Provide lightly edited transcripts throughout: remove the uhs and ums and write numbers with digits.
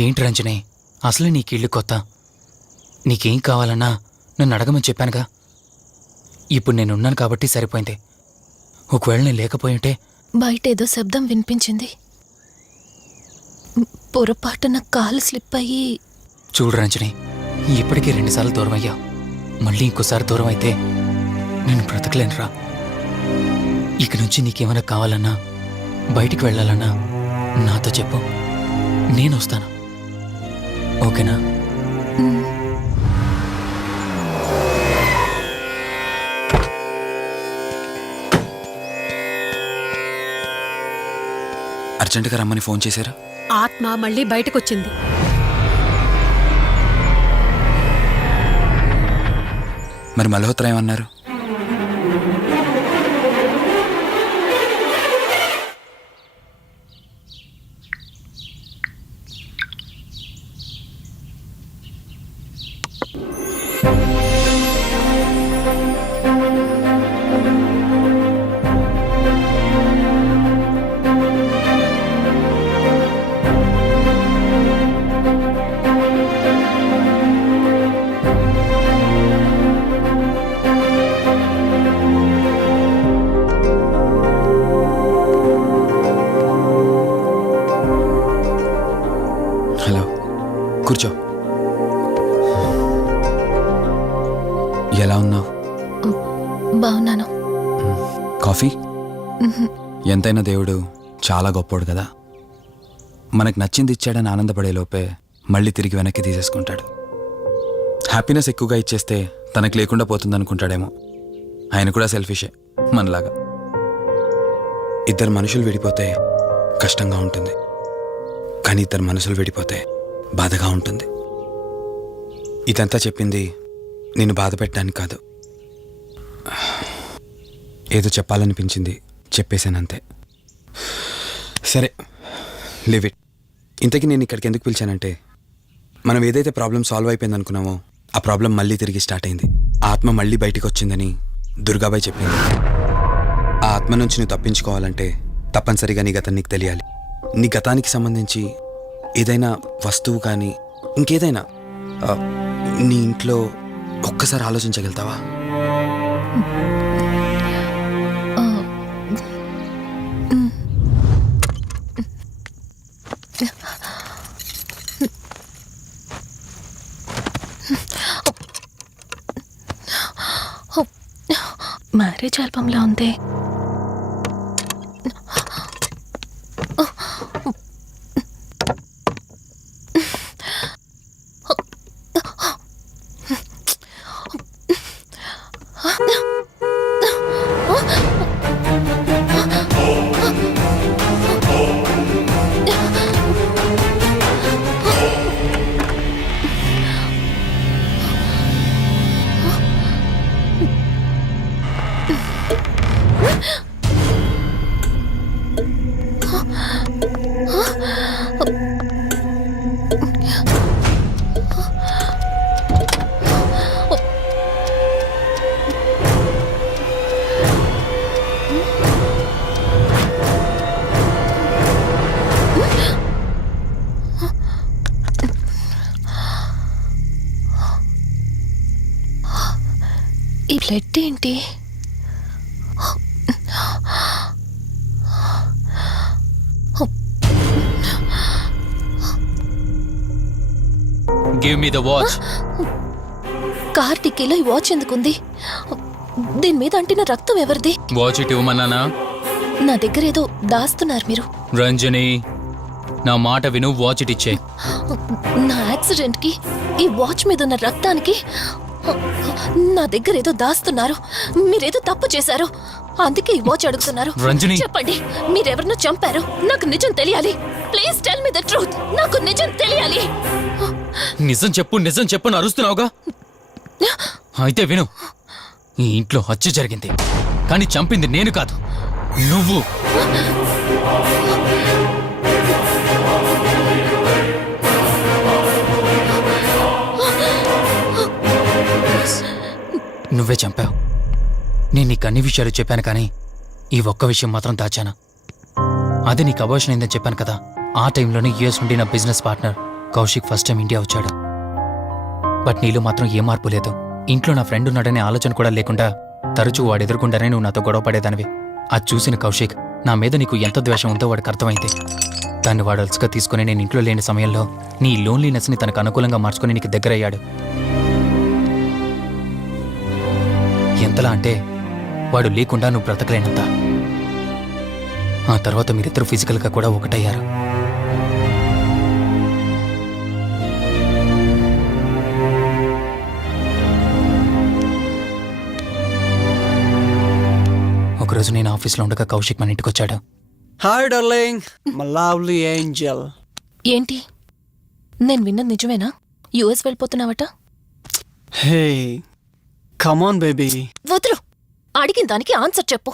ఏంటి రంజని, అసలే నీకు ఇల్లు కొత్త. నీకేం కావాలన్నా నన్ను అడగమని చెప్పానుగా. ఇప్పుడు నేనున్నాను కాబట్టి సరిపోయింది. ఒకవేళ నేను లేకపోయింటే. బయట ఏదో శబ్దం వినిపించింది. పొరపాటున కాలు స్లిప్ అయ్యి. చూడు రంజని, ఇప్పటికే 2 సార్లు దూరం అయ్యా. మళ్ళీ ఇంకోసారి దూరం అయితే నేను బ్రతకలేనురా. ఇక నుంచి నీకేమైనా కావాలన్నా, బయటికి వెళ్ళాలన్నా నాతో చెప్పు, నేను వస్తాను. ఓకేనా? అర్జెంటుగా రమ్మని ఫోన్ చేశారా? ఆత్మ మళ్ళీ బయటకొచ్చింది. మరి మల్హోత్రా ఏమన్నారు? హలో, కూర్చో. ఎలా ఉన్నావు? బాగున్నాను. కాఫీ? ఎంతైనా దేవుడు చాలా గొప్పోడు కదా. మనకు నచ్చింది ఇచ్చాడని ఆనందపడే లోపే మళ్ళీ తిరిగి వెనక్కి తీసేసుకుంటాడు. హ్యాపీనెస్ ఎక్కువగా ఇచ్చేస్తే తనకు లేకుండా పోతుందనుకుంటాడేమో. ఆయన కూడా సెల్ఫిషే మనలాగా. ఇద్దరు మనుషులు విడిపోతే కష్టంగా ఉంటుంది, కానీ ఇద్దరు మనసులు విడిపోతే బాధగా ఉంటుంది. ఇదంతా చెప్పింది నేను బాధ పెట్టడానికి కాదు. ఏదో చెప్పాలనిపించింది, చెప్పేశానంతే. సరే, లివ్ ఇట్. ఇంతకీ నేను ఇక్కడికి ఎందుకు పిలిచానంటే, మనం ఏదైతే ప్రాబ్లం సాల్వ్ అయిపోయింది అనుకున్నామో ఆ ప్రాబ్లం మళ్ళీ తిరిగి స్టార్ట్ అయింది. ఆత్మ మళ్ళీ బయటికి వచ్చిందని దుర్గాబాయ్ చెప్పింది. ఆ ఆత్మ నుంచి నువ్వు తప్పించుకోవాలంటే తప్పనిసరిగా నీ గతం నీకు తెలియాలి. నీ గతానికి సంబంధించి ఏదైనా వస్తువు కానీ ఇంకేదైనా నీ ఇంట్లో ఒక్కసారి ఆలోచించగలుగుతావా? మ్యారేజ్ ఆల్బంలా ఉంది. ఈ బ్లడ్ ఏంటి? Give me the watch. Car టిక్కీలో ఈ వాచ్ ఎందుకుంది? దీని మీద అంటిన రక్తం ఎవరిది? వాచ్ ఇటు ఇవ్వమన్నానా? నా దగ్గర ఏదో దాస్తున్నారు మీరు. రంజని, నా మాట విను, వాచ్ ఇటు ఇచ్చే. నా యాక్సిడెంట్ కి, ఈ వాచ్ మీద ఉన్న రక్తానికి నా దగ్గర ఏదో దాస్తున్నారు. మీరేదో తప్పు చేశారు, అందుకే ఈ వాచ్ అడుగుతున్నారు. రంజని, చెప్పండి, మీరెవరినో చంపారు. నాకు నిజం తెలియాలి. Please tell me the truth. నాకు నిజం తెలియాలి. నిజం చెప్పు, నిజం చెప్పు అని అరుస్తున్నావుగా. అయితే విను, ఈ ఇంట్లో హత్య జరిగింది, కానీ చంపింది నేను కాదు, నువ్వు. నువ్వే చంపావు. నేను నీకు అన్ని విషయాలు చెప్పాను, కానీ ఈ ఒక్క విషయం మాత్రం దాచాను. అది నీకు అబార్షన్ అయిందని చెప్పాను కదా. ఆ టైంలోనే యూఎస్ నుండి నా business partner Kaushik first time India వచ్చాడు. బట్ నీలో మాత్రం ఏ మార్పు లేదు. ఇంట్లో నా ఫ్రెండ్ ఉన్నాడనే ఆలోచన కూడా లేకుండా తరచూ వాడు ఎదుర్కొండానే నువ్వు నాతో గొడవ పడేదానివి. అది చూసిన కౌశిక్ నా మీద నీకు ఎంత ద్వేషం ఉందో వాడికి అర్థమైంది. దాన్ని వాడు అలసుగా తీసుకుని నేను ఇంట్లో లేని సమయంలో నీ లోన్లీనెస్ని తనకు అనుకూలంగా మార్చుకుని నీకు దగ్గరయ్యాడు. ఎంతలా అంటే వాడు లేకుండా నువ్వు బ్రతకలేనంత. ఆ తర్వాత మీరిద్దరు ఫిజికల్గా కూడా ఒకటయ్యారు. ఒకరోజు నేను ఆఫీస్లో ఉండగా కౌశిక్ మన ఇంటికి వచ్చాడు. Hi darling, my lovely angel. ఏంటి, నేను విన్నది నిజమేనా? యుఎస్ వెళ్ళిపోతున్నావట? Hey come on baby. వదులు, అడిగిన దానికి ఆన్సర్ చెప్పు.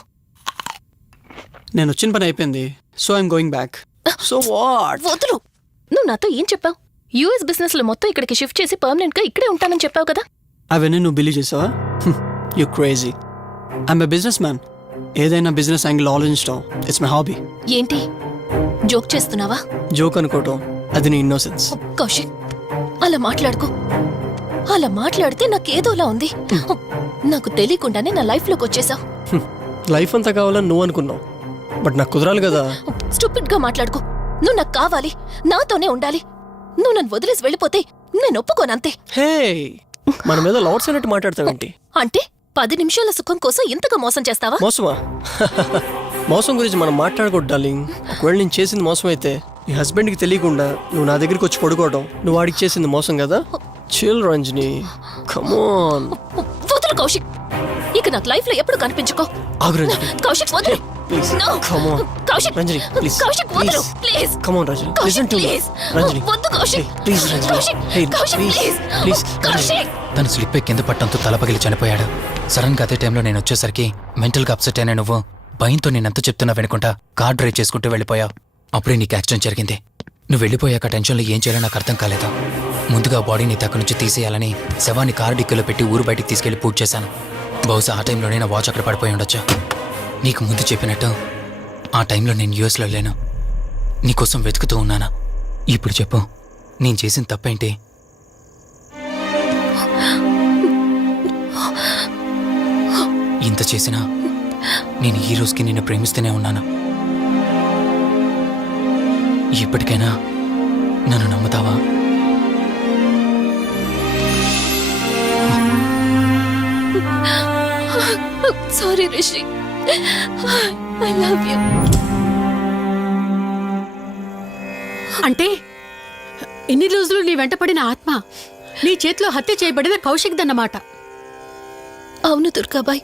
నేను వచ్చిన పని అయిపోయింది, so I'm going back. So what? వదులు. నువ్వు నాతో ఏం చెప్పావు? యుఎస్ బిజినెస్ లో మొత్తం ఇక్కడికి షిఫ్ట్ చేసి పర్మనెంట్ గా ఇక్కడే ఉంటానని చెప్పావు కదా. అవన్నీ నువ్వు బిలీవ్ చేసావా? You crazy. I'm a business man. ఏదైనా బిజినెస్ యాంగిల్ ఆలోచించడం ఇట్స్ మై హాబీ. ఏంటి, జోక్ చేస్తున్నావా? జోక్ అనుకోవటం అది నీ ఇన్నోసెన్స్. కౌశిక్, అలా మాట్లాడుకో. అలా మాట్లాడితే నాకేదోలా ఉంది. నాకు తెలియకుండానే నా లైఫ్ లోకి వచ్చేసావు. లైఫ్ అంతా కావాలని నువ్వు అనుకున్నావు, బట్ నాకు కుదరాలి కదా. స్టూపిడ్ గా మాట్లాడుకో. నువ్వు నాకు కావాలి, నాతోనే ఉండాలి. నువ్వు నన్ను వదిలేసి వెళ్ళిపోతే నేను ఒప్పుకోనంతే. హే, మన మీద లవర్స్ అన్నట్టు మాట్లాడతావేంటి? అంటే 10 నిమిషాల సుఖం కోసం ఇంతగా మోసం చేస్తావా? మోసమా? మోసం గురించి మనం మాట్లాడకూడదు డార్లింగ్. ఒకవేళ నేను చేసింది మోసం అయితే నీ హస్బెండ్కి తెలియకుండా నువ్వు నా దగ్గరికి వచ్చి పడుకోవడం నువ్వు వాడికి చేసింది మోసం కదా. Chill Ranjani, come on. వదులు కౌశిక్, ఇక నాకు లైఫ్ లో ఎప్పుడు కనిపించుకో. ఆగు రంజని, కౌశిక్ వదులు. Please. No. Come on Kaushik, Ranjani, please. Kaushik వదులు please. Come on Ranjani, Kaushik listen to me. Please. Ranjani, వద్దు Kaushik. Please Ranjani. Kaushik, hey Kaushik please please. Please. Kaushik. తను స్లిప్ అయి కింద పట్టడంతో తలపగిలి చనిపోయాడు. సడన్ గా అదే టైంలో నేను వచ్చేసరికి మెంటల్గా అప్సెట్ అయినా నువ్వు భయంతో నేనెంత చెప్తున్నా వినకుండా కార్ డ్రైవ్ చేసుకుంటూ వెళ్ళిపోయావు. అప్పుడే నీకు యాక్సిడెంట్ జరిగింది. నువ్వు వెళ్ళిపోయాక టెన్షన్లో ఏం చేయాలో నాకు అర్థం కాలేదు. ముందుగా బాడీని అక్కడి నుంచి తీసేయాలని శవాన్ని కారు డిక్కీలో పెట్టి ఊరు బయటికి తీసుకెళ్లి పూజ చేశాను. బహుశా ఆ టైంలోనే నా వాచ్ అక్కడ పడిపోయి ఉండొచ్చు. నీకు ముందు చెప్పినట్టు ఆ టైంలో నేను యూఎస్లో లేను. నీకోసం వెతుకుతూ ఉన్నాను. ఇప్పుడు చెప్పు, నేను చేసిన తప్పేంటి? ఇంత చేసినా నేను ఈ రోజుకి నిన్ను ప్రేమిస్తూనే ఉన్నాను. ఇప్పటికైనా నన్ను నమ్ముతావా? Sorry Rishi, I love you. అంటే ఇన్ని రోజులు నీ వెంటపడిన ఆత్మ నీ చేతిలో హత్య చేయబడిన కౌశిక్ దన్నమాట. అవును దుర్గాబాయ్,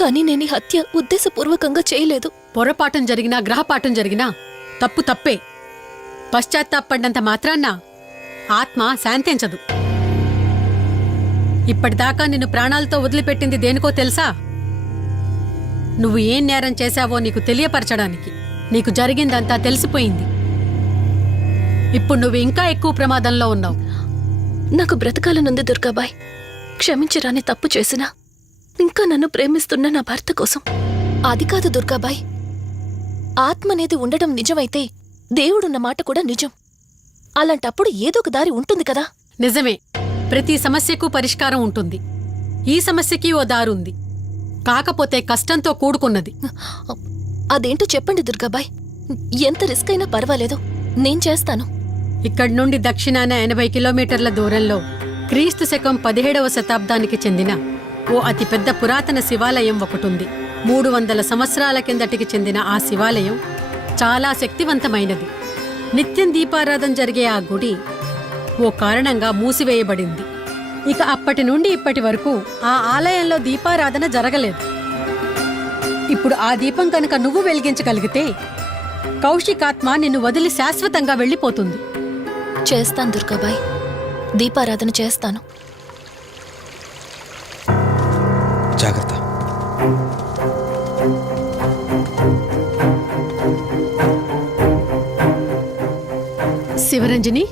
కానీ నేను ఈ హత్య ఉద్దేశపూర్వకంగా చేయలేదు. పొరపాఠం జరిగినా గ్రహపాఠం జరిగినా తప్పు తప్పే. పశ్చాత్తాపడినంత మాత్రాన్న ఆత్మ శాంతించదు. ఇప్పటిదాకా నిన్ను ప్రాణాలతో వదిలిపెట్టింది దేనికో తెలుసా? నువ్వు ఏం నేరం చేశావో నీకు తెలియపరచడానికి. నీకు జరిగిందంతా తెలిసిపోయింది. ఇప్పుడు నువ్వు ఇంకా ఎక్కువ ప్రమాదంలో ఉన్నావు. నాకు బ్రతకాలనుంది దుర్గాబాయ్. క్షమించరాని తప్పు చేసినా ఇంకా నన్ను ప్రేమిస్తున్న నా భర్త కోసం. అది కాదు దుర్గాబాయ్, ఆత్మ అనేది ఉండడం నిజమైతే దేవుడున్న మాట కూడా నిజం. అలాంటప్పుడు ఏదో ఒక దారి ఉంటుంది కదా. నిజమే, ప్రతి సమస్యకు పరిష్కారం ఉంటుంది. ఈ సమస్యకి ఓ దారుంది, కాకపోతే కష్టంతో కూడుకున్నది. అదేంటో చెప్పండి దుర్గాబాయ్. ఎంత రిస్క్ అయినా పర్వాలేదు, నేను చేస్తాను. ఇక్కడి నుండి దక్షిణాన 80 కిలోమీటర్ల దూరంలో క్రీస్తు శకం 17వ శతాబ్దానికి చెందిన ఓ అతిపెద్ద పురాతన శివాలయం ఒకటుంది. 300 సంవత్సరాల కిందటికి చెందిన ఆ శివాలయం చాలా శక్తివంతమైనది. నిత్యం దీపారాధన జరిగే ఆ గుడి ఓ కారణంగా మూసివేయబడింది. ఇక అప్పటి నుండి ఇప్పటి వరకు ఆ ఆలయంలో దీపారాధన జరగలేదు. ఇప్పుడు ఆ దీపం కనుక నువ్వు వెలిగించగలిగితే కౌశికాత్మ నిన్ను వదిలి శాశ్వతంగా వెళ్ళిపోతుంది. చేస్తాను దుర్గాబాయ్, దీపారాధన చేస్తాను. జాగ్రత్త. శివరంజని,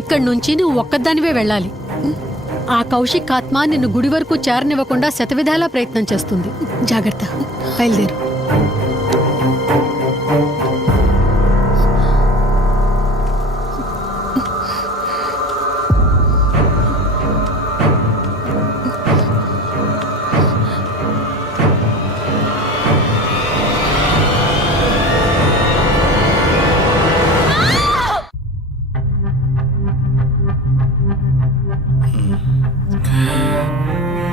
ఇక్కడి నుంచి నువ్వు ఒక్కదానివే వెళ్ళాలి. ఆ కౌశిక్ ఆత్మ నిన్ను గుడి వరకు చేరనివ్వకుండా శతవిధాలా ప్రయత్నం చేస్తుంది. జాగ్రత్త, బయలుదేరు.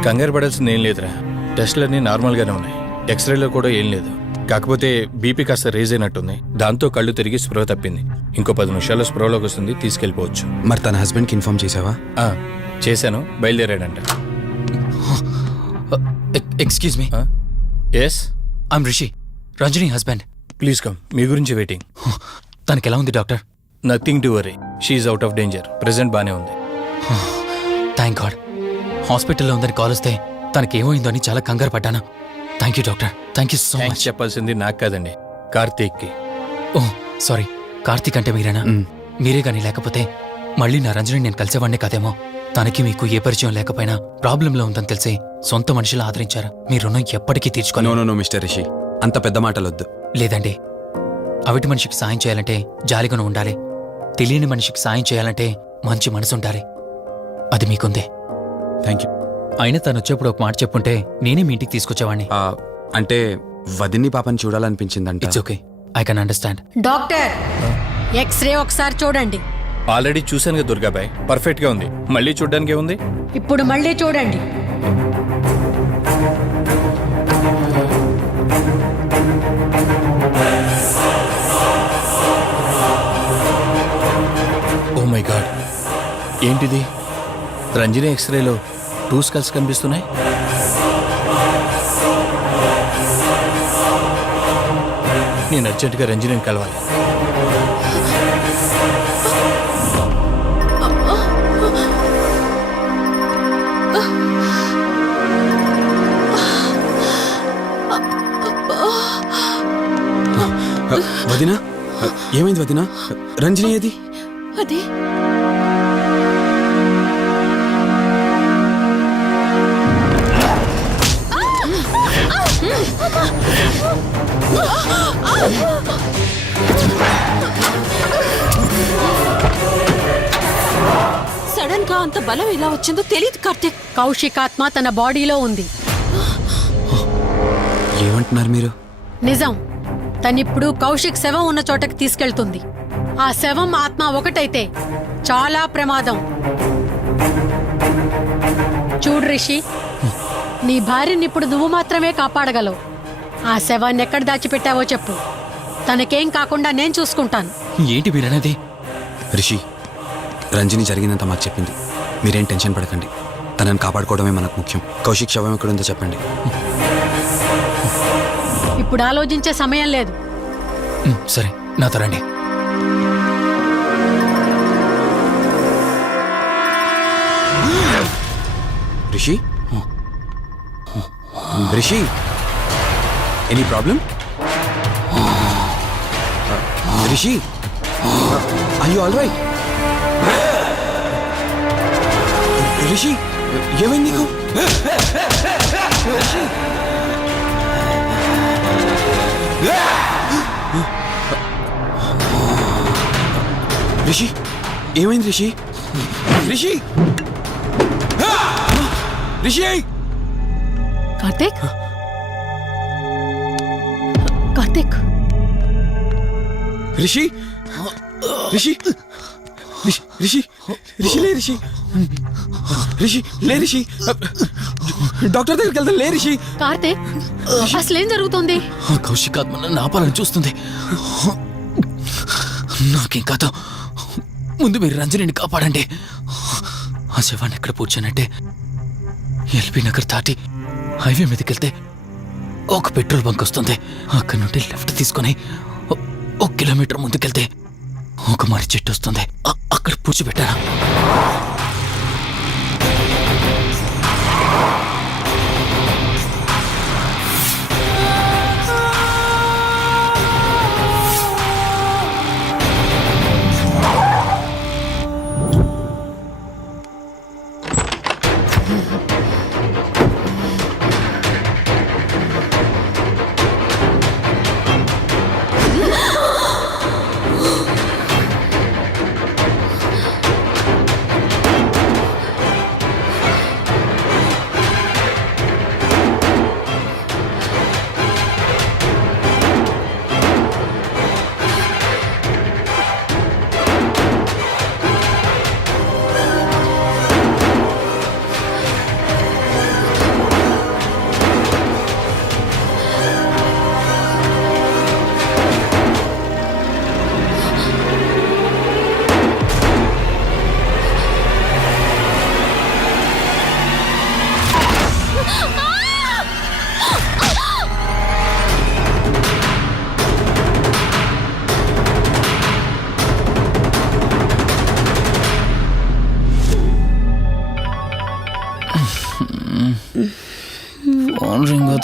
కంగారు పడాల్సింది ఏం లేదురా. టెస్టులన్నీ నార్మల్గానే ఉన్నాయి. ఎక్స్రేలో కూడా ఏం లేదు. కాకపోతే బీపీ కాస్త రేజ్ అయినట్టుంది. దాంతో కళ్ళు తిరిగి స్పృహ తప్పింది. ఇంకో 10 నిమిషాల్లో స్పృహలోకి వస్తుంది, తీసుకెళ్ళిపోవచ్చు. మరి తన హస్బెండ్కి ఇన్ఫార్మ్ చేసావా? ఆ, చేశాను, బయలుదేరాడంట. Excuse me, yes, I'm Rishi, Ranjani husband. Please come. మీ గురించి వెయిటింగ్. తనకి ఎలా ఉంది doctor? Nothing to worry, she's out of danger. Present బానే ఉంది. Thank god. హాస్పిటల్లో ఉందని కాల్ వస్తే తనకి ఏమైందో అని చాలా కంగారు పడ్డాను. Thank you doctor, thank you so thanks much. చెప్పాల్సింది నాకు కాదండి, కార్తీక్కి. ఓ సారీ, కార్తీక్ అంటే మీరేనా? మీరే గానీ లేకపోతే మళ్ళీ నా రంజని నేను కలిసేవాడినే కాదేమో. తనకి మీకు ఏ పరిచయం లేకపోయినా ప్రాబ్లంలో ఉందని తెలిసి సొంత మనుషులు ఆదరించారు. మీ రుణం ఎప్పటికీ నో తీర్చుకోను. నో నో మిస్టర్ రిషి, అంత పెద్ద మాటలొద్దు. లేదండి, అవిటి మనిషికి సాయం చేయాలంటే జాలిగుణం ఉండాలి. తెలియని మనిషికి సాయం చేయాలంటే మంచి మనసు ఉండాలి. అది మీకుందే. Thank you. అయినా తను వచ్చేప్పుడు ఒక మాట చెప్పుంటే నేనే మీ ఇంటికి తీసుకొచ్చేవాడిని. అంటే వదిన్ని పాపని చూడాలనిపించిందంట. It's okay, I can understand. Doctor, x-ray ఒకసారి చూడండి. ఆల్రెడీ చూశాను కదా దుర్గాబాయ్, పర్ఫెక్ట్గా ఉంది. మళ్ళీ చూడ్డానికి ఏముంది? ఇప్పుడు మళ్ళీ చూడండి. ఓ మై గాడ్, ఏంటిది? రంజని ఎక్స్రేలో 2 స్కల్స్ కనిపిస్తున్నాయి. నేను అర్జెంటుగా రంజనిని కలవాలి. వదినా, ఏమైంది వదినా? రంజని ఏది? అదే సడన్ గా అంత బలం ఎలా వచ్చిందో తెలియదు కార్తీక్. కౌశిక్ ఆత్మ తన బాడీలో ఉంది. ఏమంటున్నారు మీరు? నిజం. తనిప్పుడు కౌశిక్ శవం ఉన్న చోటకి తీసుకెళ్తుంది. ఆ శవం ఆత్మ ఒకటైతే చాలా ప్రమాదం. చూడు రిషి, నీ భార్యని ఇప్పుడు నువ్వు మాత్రమే కాపాడగలవు. ఆ శవాన్ని ఎక్కడ దాచిపెట్టావో చెప్పు. తనకేం కాకుండా నేను చూసుకుంటాను. ఏంటి మీరనేది? రిషి, రంజని జరిగిందంతా మాకు చెప్పింది. మీరేం టెన్షన్ పడకండి. తనని కాపాడుకోవడమే మనకు ముఖ్యం. కౌశిక్ శవం ఎక్కడుందో చెప్పండి. ఇప్పుడు ఆలోచించే సమయం లేదు. సరే, నాతో రండి. Rishi, Rishi, any problem? Rishi, are you all right? Rishi, ఏమైంది నీకు? రిషి, రిషి, ఏమైంది రిషి? రిషి, రిషి, కార్తీక్, కార్తీక్, రిషి, రిషి, రిషి, రిషి, లే రిషి, రిషి, లే రిషి, డాక్టర్ దగ్గరికి వెళ్తాం. లే రిషి. కార్తీక్, అసలేం జరుగుతుంది? కౌశిక్ ఆత్మ నన్ను ఆపాలని చూస్తుంది. నాకేం కాదు, ముందు మీరు రంజనిని కాపాడండి. ఆ శవాన్ని ఎక్కడ పూడ్చానంటే ఎల్బీ నగర్ దాటి హైవే మీదకి వెళ్తే ఒక పెట్రోల్ బంక్ వస్తుంది. అక్కడ నుండి లెఫ్ట్ తీసుకొని 1 కిలోమీటర్ ముందుకెళ్తే ఒక మర్రి చెట్టు వస్తుంది. అక్కడ పూడ్చిపెట్టాను.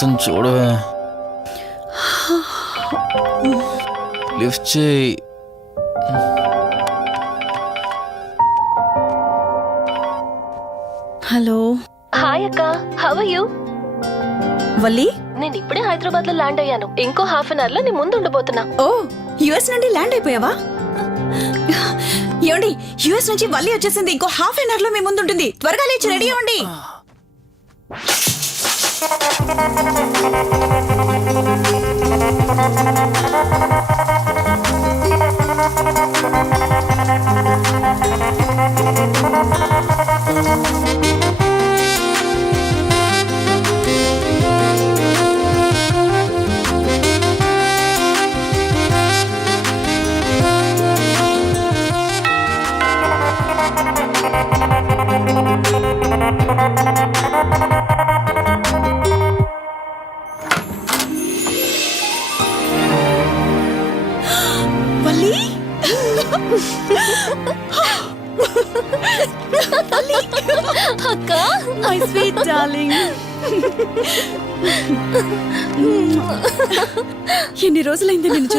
కొంచెం చూడవే. లిఫ్ట్ చేయి. హలో హాయ్ అక్క, హౌ ఆర్ యు? వల్లి. నేను ఇప్పుడే హైదరాబాద్ లో ల్యాండ్ అయ్యాను. ఇంకో హాఫ్ అన్ అవర్ లో నీ ముందు ఉండబోతున్నా. ఓ, యుఎస్ నుండి ల్యాండ్ అయిపోయావా? ఏమండి, యుఎస్ నుంచి వల్లి వచ్చేసింది. ఇంకో హాఫ్ అన్ అవర్ లో మీ ముందు ఉంటుంది. త్వరగా లేచి రెడీ అవ్వండి. వల్లి, అక్క, మై స్వీట్ డార్లింగ్. ఎన్ని రోజులైంది నిన్ను చూసి.